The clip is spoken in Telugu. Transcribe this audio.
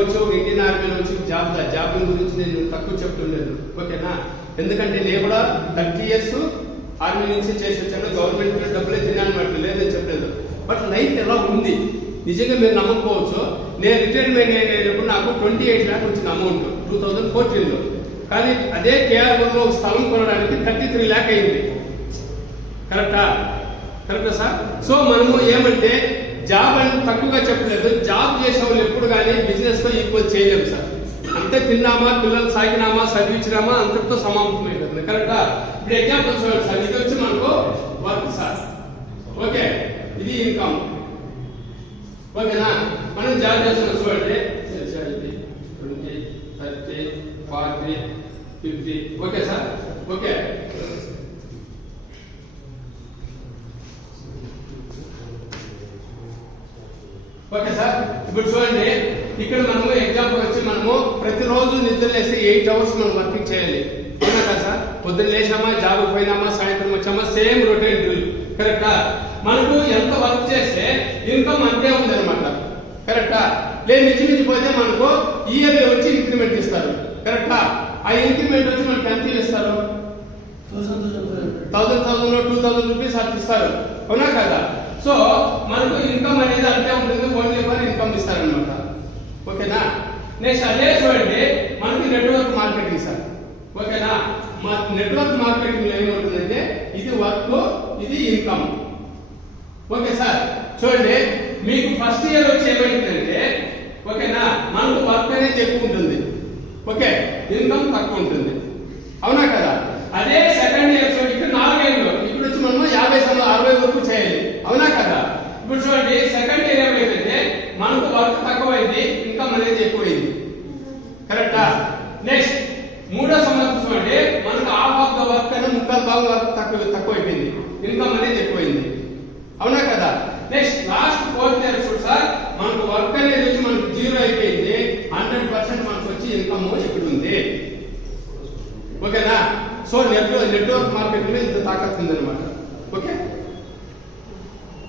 వచ్చి ఒక ఇండియన్ ఆర్మీలో వచ్చి జాబ్ గురించి నేను తక్కువ చెప్తుండలేదు, ఓకేనా. ఎందుకంటే నేను కూడా 30 years ఆర్మీ నుంచి చేసి వచ్చాను, గవర్నమెంట్ డబ్బులే తినాలన్నమాట, లేదని చెప్పలేదు. బట్ లైఫ్ ఎలా ఉంది నిజంగా మీరు నమ్మకపోవచ్చు. నేను రిటైర్మెంట్ అయినప్పుడు నాకు 28 lakhs వచ్చిన అమౌంట్ 2014లో. కానీ అదే కేఆర్లో స్థలం కొనడానికి 33 lakhs అయింది. కరెక్టా సార్? సో మనము ఏమంటే జాబ్ అని తక్కువగా చెప్పలేదు, జాబ్ చేసే వాళ్ళు ఎప్పుడు కానీ బిజినెస్ తో ఈక్వల్ చేయలేము సార్. అంతే తిన్నామా, పిల్లలు సాగినామా, చదివించినామా, అంతటితో సమాప్తమైపోతుంది. కరెక్టా? ఇప్పుడు ఎగ్జాంపుల్ చూడండి సార్, ఇది వచ్చి మనకు వర్క్ సార్, ఓకే, ఇది ఇన్కమ్, ఓకేనా. మనం జాబ్ చేస్తున్నాం చూడండి, 20, 30, 40, 50, okay sir, okay. Okay sir, ఇప్పుడు చూడండి ఇక్కడ మనము ఎగ్జాంపుల్ వచ్చి మనము ప్రతిరోజు నిద్ర లేసి 8 hours మనం వర్కింగ్ చేయాలి, అవునా కదా సార్? పొద్దున్న లేచామా, జాబ్ పోయినామా, సాయంత్రం వచ్చామా, సేమ్ రొటీన్ డ్రిల్, కరెక్టా. మనకు ఎంత వర్క్ చేస్తే ఇన్కమ్ అంతే ఉందన్నమాట, కరెక్టా. లేదు మించిపోతే మనకు ఇయర్లీ వచ్చి ఇంక్రిమెంట్ ఇస్తారు, కరెక్టా. ఆ ఇంక్రిమెంట్ వచ్చి మనకి ఎంత ఇస్తారు? 1000 2000 రూపీస్ అట్లా ఇస్తారు, అవునా కదా. సో మనకు ఇన్కమ్ అనేది అంతే ఉంటుంది, ఓన్లీ ఫర్ ఇన్కమ్ ఇస్తారనమాట, ఓకేనా. నెక్స్ట్ అదే చూడండి మనకి నెట్వర్క్ మార్కెటింగ్ సార్, ఓకేనా. మా నెట్వర్క్ మార్కెటింగ్ లో ఏముంటుందంటే ఇది వర్క్, ఇది ఇన్కమ్, ఓకే సార్. చూడండి మీకు ఫస్ట్ ఇయర్ వచ్చి ఏమైందంటే, ఓకేనా, మనకు వర్క్ అనేది ఎక్కువ ఉంటుంది, ఓకే, ఇన్కమ్ తక్కువ ఉంటుంది, అవునా కదా. అదే సెకండ్ ఇయర్ చూడండి ఇక్కడ 4 ఏళ్ళు, ఇప్పుడు వచ్చి మనం 50 వరకు చేయాలి, అవునా కదా. ఇప్పుడు చూడండి సెకండ్ ఇయర్ ఏమైందంటే మనకు వర్క్ తక్కువైంది, ఇన్కమ్ అనేది ఎక్కువైంది, కరెక్టా. నెక్స్ట్ 3వ సంవత్సరం చూడండి మనకు హాఫ్ ఆఫ్ ద వర్క్ అయినా 3/4 వర్క్ తక్కువైపోయింది, ఇన్కమ్ అనేది ఎక్కువైంది, అవునా కదా. నెక్స్ట్ లాస్ట్ 4th ఇయర్ చూడు సార్, మనకు వర్క్ అనేది వచ్చి మనకు 0 అయిపోయింది, 100% మనకు వచ్చి ఇన్కమ్ ఇప్పుడు ఉంది, ఓకేనా. సో నెట్వర్క్ మార్కెట్ మీద ఇంత తాకత్తు ఉందన్నమాట, ఓకే.